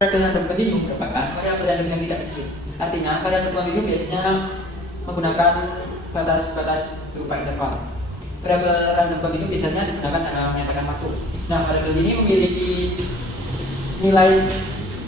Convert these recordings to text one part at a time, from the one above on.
Variabel random continuum merupakan variabel random yang tidak dikit. Artinya, variabel continuum biasanya menggunakan batas-batas berupa interval. Variabel random continuum biasanya digunakan dalam menyatakan waktu. Nah, variabel ini memiliki nilai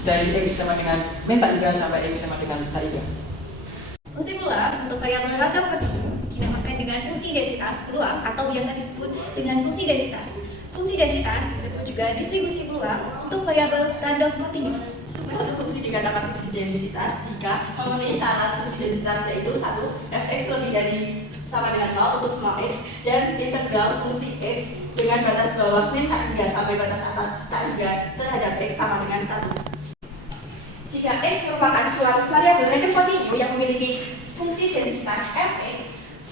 dari x sama dengan min tak 3 sampai x sama dengan tak 3. Fungsi peluang untuk variabel random continuum dinamakan dengan fungsi densitas peluang atau biasa disebut dengan fungsi densitas. Fungsi densitas disebut juga distribusi peluang untuk variabel random continuum. Suatu fungsi dikatakan fungsi densitas jika memenuhi syarat fungsi densitas, yaitu 1. fx lebih dari sama dengan 0 untuk semua x, dan integral fungsi x dengan batas bawah min tak 3 sampai batas atas tak 3 terhadap x sama dengan 1. Jika x merupakan suatu variabel random continuum yang memiliki fungsi densitas fx,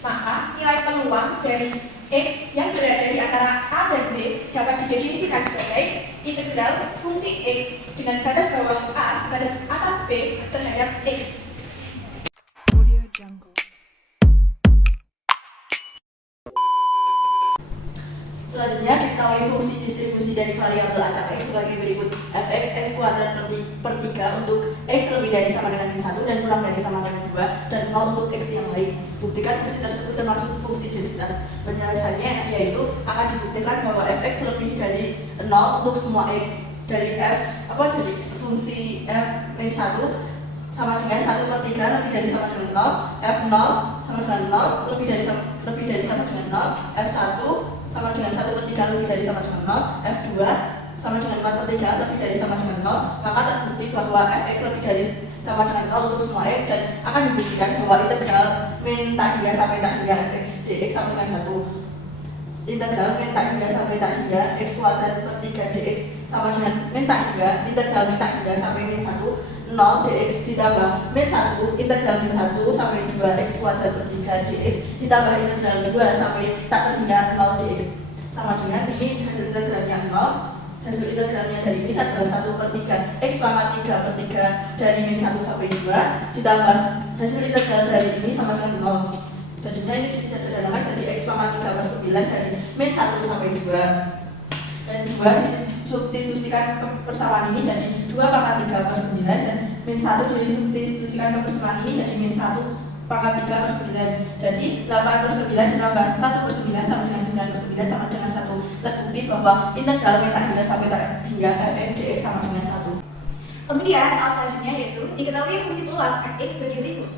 maka nilai peluang dari x yang berada di antara a dan b dapat didefinisikan sebagai integral fungsi x dengan batas bawah a batas atas b terhadap x. Selanjutnya diketahui fungsi distribusi dari variabel acak x sebagai berikut: fx x kuadrat per 3 untuk x lebih dari sama dengan min 1 dan kurang dari sama dengan 2, dan 0 untuk x yang lain. Buktikan fungsi tersebut termasuk fungsi densitas. Penyelesaiannya yaitu akan dibuktikan bahwa fx lebih dari 0 untuk semua x dari dari fungsi f min 1 sama dengan 1 per 3 lebih dari sama dengan 0, f0 sama dengan 0 lebih dari sama dengan 0, f1 sama dengan 1 per 3 lebih dari sama dengan 0, f2 sama dengan 4 per 3 lebih dari sama dengan 0, maka terbukti bahwa fx lebih dari sama dengan 0 untuk semua x, dan akan dibuktikan bahwa integral min tak 3 sampai tak 3 fx dx sama dengan 1. Integral min tak 3 sampai tak 3 x kuadrat per 3 dx sama dengan min tak 3 integral min tak 3 sampai min 1 0 dx ditambah min 1 integral min 1 sampai 2 x kuadrat per 3 dx ditambah integral 2 sampai tak terhingga 0 dx sama dengan ini hasil integralnya 0. Hasil integralnya dari min adalah 1 per 3 x pangkat 3 per 3 dari min 1 sampai 2 ditambah hasil integral dari ini sama dengan 0. Jadinya ini disederhanakan jadi x pangkat 3 per 9 dari min 1 sampai 2, dan 2 disubstitusikan ke persamaan ini jadi 2 pangkat 3 per 9, dan min 1 disubstitusikan ke persamaan ini jadi min 1 pangkat 3 per 9. Jadi 8 per 9 ditambah 1 per 9 sama dengan 9 per 9 sama dengan 1. Terbukti bahwa integral min tak hingga sampai tak hingga fx dx sama dengan 1. Kemudian soal selanjutnya yaitu diketahui fungsi peluang fx sebagai berikut: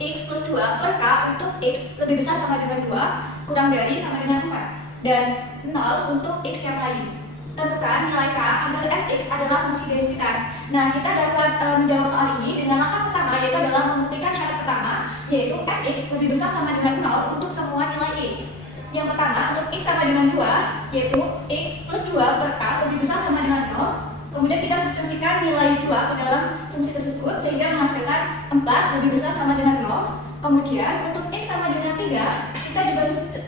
x plus 2 per k untuk x lebih besar sama dengan 2 kurang dari sama dengan 4, dan 0 untuk x yang lain. Tentukan nilai k agar fx adalah fungsi densitas. Nah, kita dapat menjawab soal ini dengan langkah pertama, yaitu adalah membuktikan syarat pertama, yaitu fx lebih besar sama dengan 0 untuk semua nilai x. Yang pertama, untuk x sama dengan 2, yaitu x plus 2 per k lebih besar sama dengan 0. Kemudian kita substitusikan nilai 2 ke dalam fungsi tersebut sehingga menghasilkan 4 lebih besar sama dengan 0. Kemudian untuk x sama dengan 3, kita juga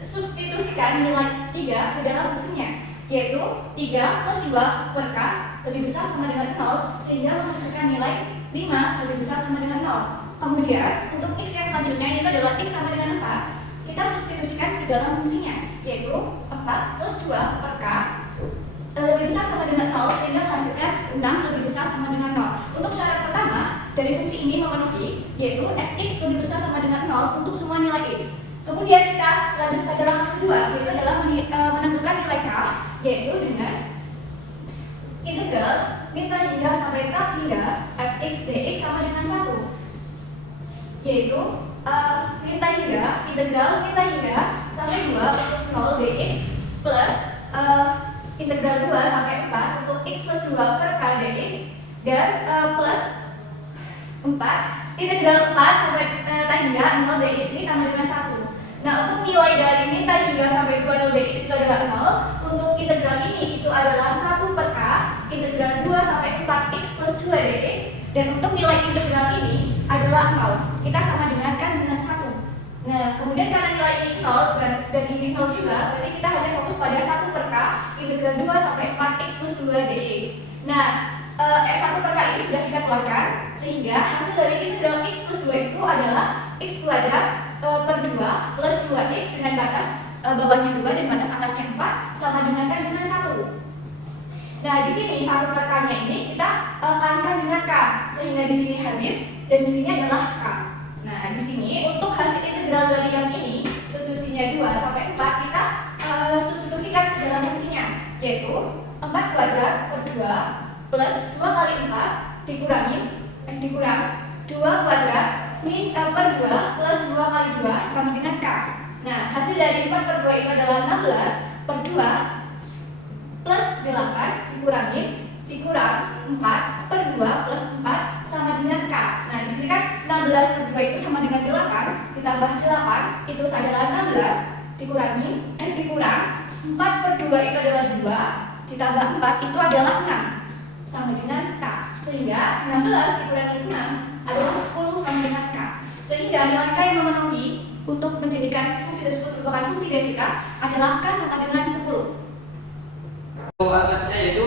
substitusikan nilai 3 ke dalam fungsinya, yaitu 3 plus 2 per k lebih besar sama dengan 0 sehingga menghasilkan nilai 5 lebih besar sama dengan 0. Kemudian untuk x yang selanjutnya itu adalah x sama dengan 4, kita substitusikan ke dalam fungsinya, yaitu 4 plus 2 per k lebih besar sama dengan 0 sehingga menghasilkan 6 lebih besar sama dengan 0. Untuk syarat pertama dari fungsi ini memenuhi, yaitu fx lebih besar sama dengan 0 untuk semua nilai x. Kemudian kita lanjut pada langkah kedua, yaitu adalah menentukan nilai k, yaitu dengan integral min tak hingga sampai tak hingga fx dx sama dengan 1, yaitu min tak hingga integral min tak hingga sampai 2 untuk 0 dx plus integral 2 sampai 4 untuk x plus 2 per k dx, dan plus 4 integral 4 sampai tak hingga 0 dx ini sama dengan 1. Nah, untuk nilai dari min tak hingga sampai 2 0 dx itu adalah 0. Untuk integral ini itu adalah 1 per k integral 2 sampai 4 x plus 2 dx, dan untuk nilai integral ini adalah 0. Kita sama dengankan dengan 1. Nah, kemudian karena nilai ini 0 dan ini 0 juga, berarti kita hanya fokus pada 1 per k integral 2 sampai 4 x plus 2 dx. Nah, X1 per K ini sudah kita keluarkan, sehingga hasil dari integral X plus 2 itu adalah X kuadrat per 2 plus 2X dengan batas bawahnya 2 dan batas atasnya 4 sama dengan K dengan 1. Nah, di sini 1 per K-nya ini kita kalikan dengan K, sehingga di sini habis dan di sini adalah K. Nah, di sini untuk hasil integral dari yang ini, substitusinya 2 sampai 4, kita substitusikan ke dalam fungsinya, yaitu 4 kuadrat per 2 plus 2 kali 4 dikurang 2 kuadrat per 2 plus 2 kali 2 sama dengan K. Nah, hasil dari 4 per 2 itu adalah 16 per 2 plus 8 dikurang 4 per 2 plus 4 sama dengan K. Nah, di sini kan 16 per 2 itu sama dengan 8, ditambah 8 itu adalah 16, dikurang 4 per 2 itu adalah 2, ditambah 4 itu adalah 6, sama dengan K. Sehingga 16 dikurangi 6 adalah 10 sama dengan K. Sehingga nilai K yang memenuhi untuk menjadikan fungsi tersebut merupakan fungsi densitas adalah K sama dengan 10. Alasannya yaitu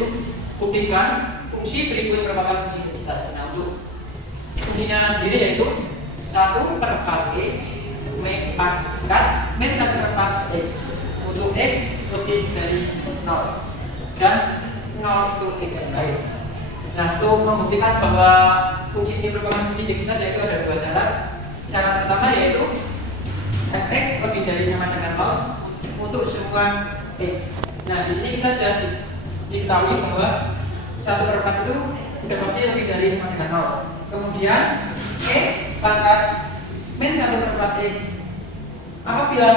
buktikan fungsi berikut merupakan fungsi densitas. Nah, untuk fungsinya sendiri yaitu 1 per 4 X pangkat min 1 per 4 X untuk X lebih dari 0 dan 0 untuk X yang lain. Nah, untuk membuktikan bahwa fungsi ini merupakan fungsi densitas yaitu ada dua syarat. Syarat pertama yaitu fx lebih dari sama dengan 0 untuk semua X. Nah, di sini kita sudah diketahui bahwa 1 per 4 itu sudah pasti lebih dari sama dengan 0. Kemudian E pangkat min 1 per 4 X. Apabila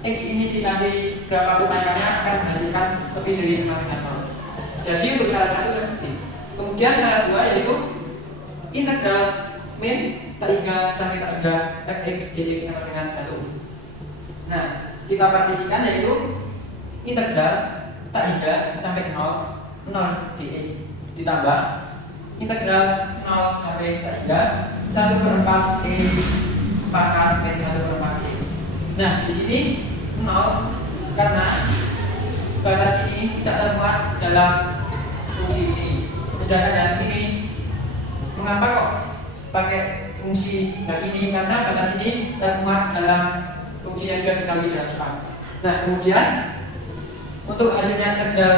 X ini dikali berapapun angkanya akan menghasilkan lebih dari sama dengan 0. Jadi untuk syarat 1 seperti ini. Kemudian syarat 2 yaitu integral min tak hingga sampai tak hingga fx dx sama dengan 1. Nah, kita partisikan yaitu integral tak hingga sampai 0 dx ditambah integral 0 sampai tak hingga 1 per 4 e pangkat min 1 per 4 x. Nah, di sini 0 karena batas ini tidak termuat dalam fungsi ini. Sedangkan yang ini mengapa kok pakai fungsi yang ini? Karena batas ini termuat dalam fungsi yang sudah diketahui dalam soal. Nah, kemudian untuk hasilnya integral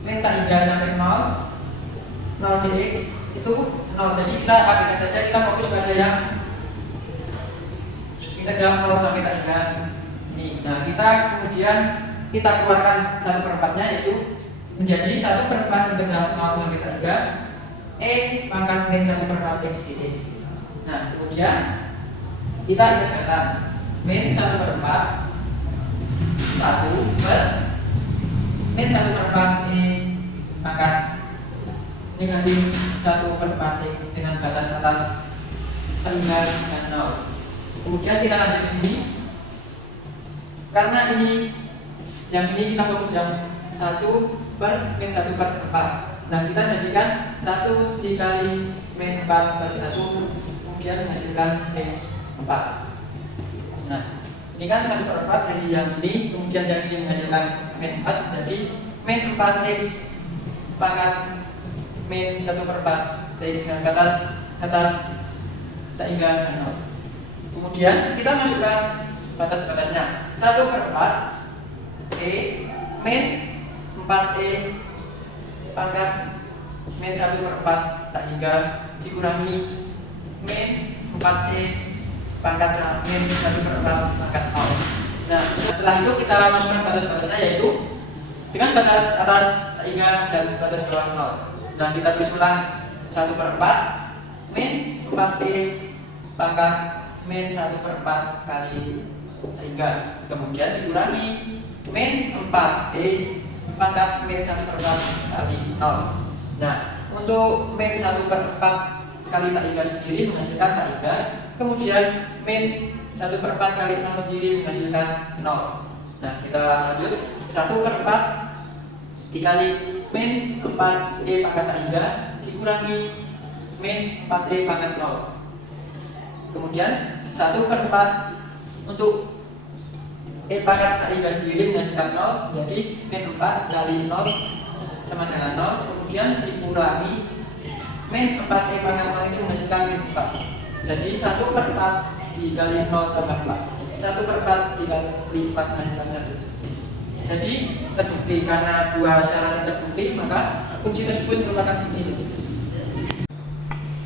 min tak hingga sampai 0 dx itu 0. Jadi kita abaikan saja, kita fokus pada yang integral 0 sampai tak hingga ini. Nah, kita kemudian kita keluarkan 1 per 4 nya yaitu menjadi 1 per 4 integral 0 sampai tak hingga e pangkat min 1 per 4 x dx. Nah, kemudian kita integralkan min 1 per 4 1 per min 1 per 4 e pangkat negatif 1 per 4 x dengan batas atas hingga dengan 0. Kemudian kita lanjut ke sini. Karena ini yang ini kita fokus yang 1 per min 1 per 4. Nah, kita jadikan 1 dikali min 4 per 1 kemudian menghasilkan min 4. Nah, ini kan 1 per 4 jadi yang ini, kemudian yang ini menghasilkan min 4, jadi min 4x pangkat min 1 per 4 x dengan batas atas tak hingga 0. Kemudian kita masukkan batas-batasnya 1 per 4 e min 4e pangkat min 1 per 4 tak hingga dikurangi min 4e pangkat min 1 per 4 pangkat 0. Nah, setelah itu kita masukkan batas-batasnya yaitu dengan batas atas tak hingga dan batas bawah 0. Nah, kita tulis ulang 1 per 4 min 4e pangkat min 1 per 4 kali tak hingga, kemudian dikurangi min 4e pangkat min 1 per 4 kali 0. Nah, untuk min 1 per 4 kali tak hingga sendiri menghasilkan tak hingga, kemudian min 1 per 4 kali 0 sendiri menghasilkan 0. Nah, kita lanjut 1 per 4 dikali min 4e pangkat tak hingga dikurangi min 4e pangkat 0. Kemudian 1 per 4 untuk e pangkat tak hingga sendiri menghasilkan 0, jadi min 4 kali 0 sama dengan 0. Kemudian dikurangi min 4 pangkat 4 itu menghasilkan min 4. Jadi 1/4 dikali 0 tambah 4, 1/4 dikali 4 menghasilkan 1. Jadi terbukti karena dua syarat ini terbukti, maka fungsi tersebut merupakan fungsi kecil.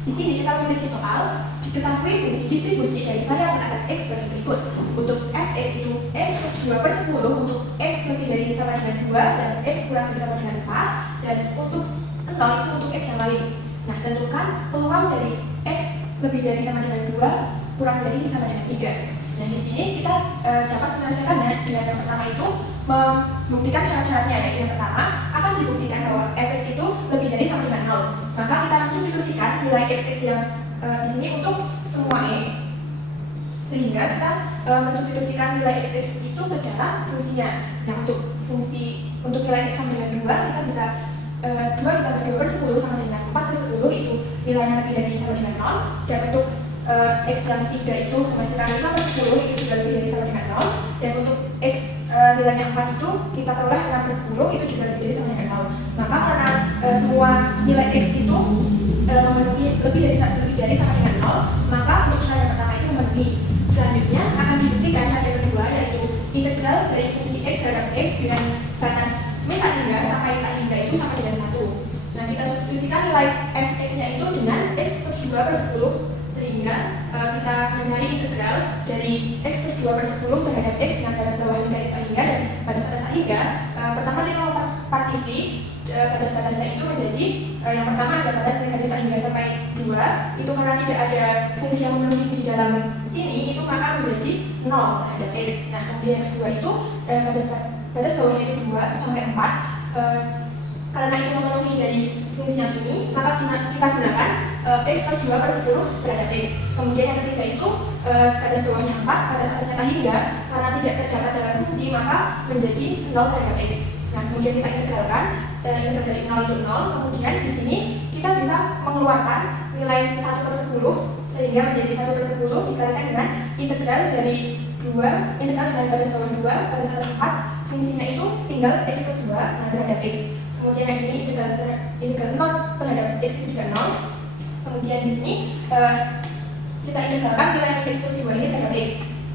Di sini kita memiliki soal diketahui fungsi distribusi dari variabel acak X sebagai berikut. Untuk fx itu X plus 2 per 10 untuk X lebih dari sama dengan 2 dan X kurang dari sama dengan 4, dan untuk 0 itu untuk X yang lain. Nah, tentukan peluang dari X lebih dari sama dengan 2 kurang dari sama dengan 3. Nah, di sini kita dapat menyelesaikannya dengan yang pertama itu membuktikan syarat-syaratnya. Yaitu yang pertama akan dibuktikan bahwa fx itu lebih dari sama dengan 0. Maka kita substitusikan nilai x yang di sini untuk semua x, sehingga kita mensubstitusikan nilai x itu ke dalam fungsinya. Nah, untuk nilai x sama dengan 2 kita bisa 2 ditambah 2 per 10 sama dengan 4 per 10 itu nilainya lebih dari sama dengan 0. Dan untuk x yang 3 itu menghasilkan 5 per 10 itu juga lebih dari sama dengan 0. Dan untuk x nilainya 4 itu kita peroleh 6 per 10 itu juga lebih dari sama dengan 0. Maka karena semua nilai x itu memenuhi lebih dari sama dengan 0, maka untuk syarat yang pertama itu memenuhi. Selanjutnya akan dibuktikan syarat yang kedua, yaitu integral dari fungsi x terhadap x dengan batas min tak hingga sampai tak hingga itu sama dengan 1. Nah, kita substitusikan nilai fx-nya itu dengan x plus 2 per 10, sehingga kita mencari integral dari x plus 2 per 10 terhadap x dengan batas bawah hingga tak hingga dan batas atas tak hingga. Pertama kita mau partisi batas-batasnya itu menjadi yang pertama ada batas negatif tak hingga sampai 2, itu karena tidak ada fungsi yang memenuhi di dalam sini, itu maka menjadi 0 terhadap x. Nah, kemudian yang kedua itu batas bawahnya itu 2 sampai 4. Karena itu memenuhi dari fungsi yang ini, maka kita gunakan x plus 2 per 10 terhadap x. Kemudian yang ketiga itu batas bawahnya 4, batas atasnya tak hingga, karena tidak terdapat dalam fungsi, maka menjadi 0 terhadap x. Nah, kemudian kita integralkan, integral dari 0 itu 0, kemudian di sini kita bisa mengeluarkan nilai 1 per 10, sehingga menjadi 1 per 10 dikalikan dengan integral dari 2, integral dari batas bawah 2, batas atas 4, fungsinya itu tinggal x plus 2 terhadap x. Kemudian yang ini integral 0 terhadap x itu juga 0. Kemudian di sini kita integralkan nilai x plus 2 ini terhadap x.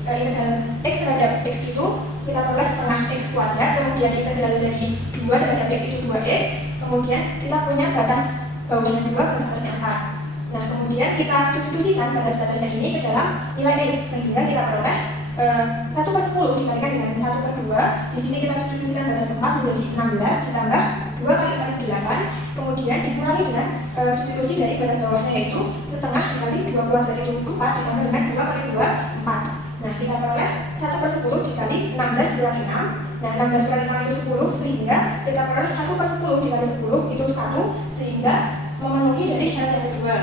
Integral x terhadap x itu kita peroleh setengah x kuadrat, kemudian integral dari 2 terhadap x itu 2x, kemudian kita punya batas bawahnya 2, batas atasnya 4. Nah, kemudian kita substitusikan batas-batasnya ini ke dalam nilai x, sehingga kita peroleh 1 per 10 dikalikan dengan 1 per 2. Di sini kita substitusikan batas 4 menjadi 16 ditambah 2 kali 4 8, kemudian dikurangi dengan substitusi dari batas bawahnya, yaitu setengah dikali 2 kuadrat itu 4 ditambah dengan 2 kali 2 4. Nah, kita peroleh 1 per 10 dikali 16 dikurangi 6. Nah, 16 dikurangi 6 itu 10, sehingga kita peroleh 1 per 10 dikali 10 itu 1, sehingga memenuhi dari syarat yang kedua.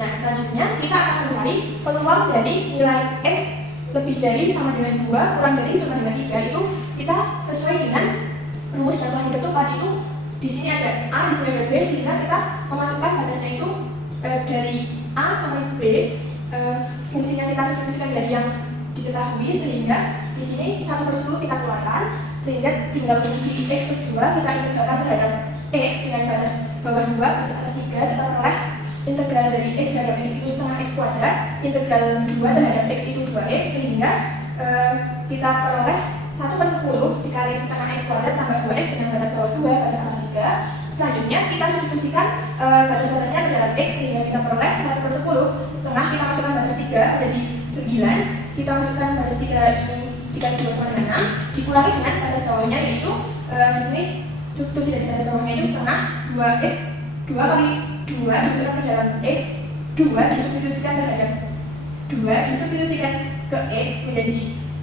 Nah, selanjutnya kita akan mencari peluang dari nilai x lebih dari sama dengan 2 kurang dari sama dengan 3. Itu kita sesuai dengan rumus yang telah ditentukan. Itu di sini ada a, di sini ada b, sehingga kita memasukkan batasnya itu dari a sampai b. Fungsinya kita substitusikan dari yang diketahui, sehingga di sini 1 per 10 kita keluarkan, sehingga tinggal fungsi x plus 2 kita integralkan terhadap x dengan batas bawah 2, batas atas 3, kita peroleh integral dari x terhadap x itu setengah x kuadrat, integral 2 terhadap x itu 2x, sehingga kita peroleh 1 per 10 dikali setengah x kuadrat tambah 2x dengan batas bawah 2, batas atas 3. Selanjutnya kita substitusikan batas-batasnya ke dalam x, sehingga kita peroleh 1 per 10 setengah kita masukkan batas 3 jadi 9, kita masukkan batas 3 ini dikali 2 sama dengan 6, dikurangi dengan batas bawahnya, yaitu di sini substitusi dari batas bawahnya itu setengah 2x 2 kali 2 dimasukkan ke dalam x, 2 disubstitusikan terhadap 2 disubstitusikan ke x menjadi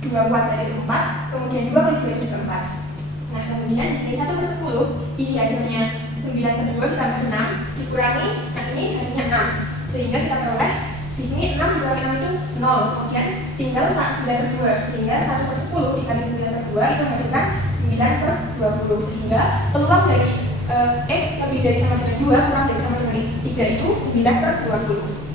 2 kuadrat itu 4, kemudian 2 kali 2 itu juga 4. Nah, kemudian di sini 1 per 10 ini hasilnya 9 per 2 ditambah 6 dikurangi, nah ini hasilnya 6, sehingga kita peroleh di sini 6 dikurangi 6 itu 0, kemudian tinggal 9 per 2, sehingga 1 per 10 dikali 9 per 2 itu menghasilkan 9 per 20, sehingga peluang dari x lebih dari sama dengan 2 kurang dari sama dengan 3 itu 9 per 20.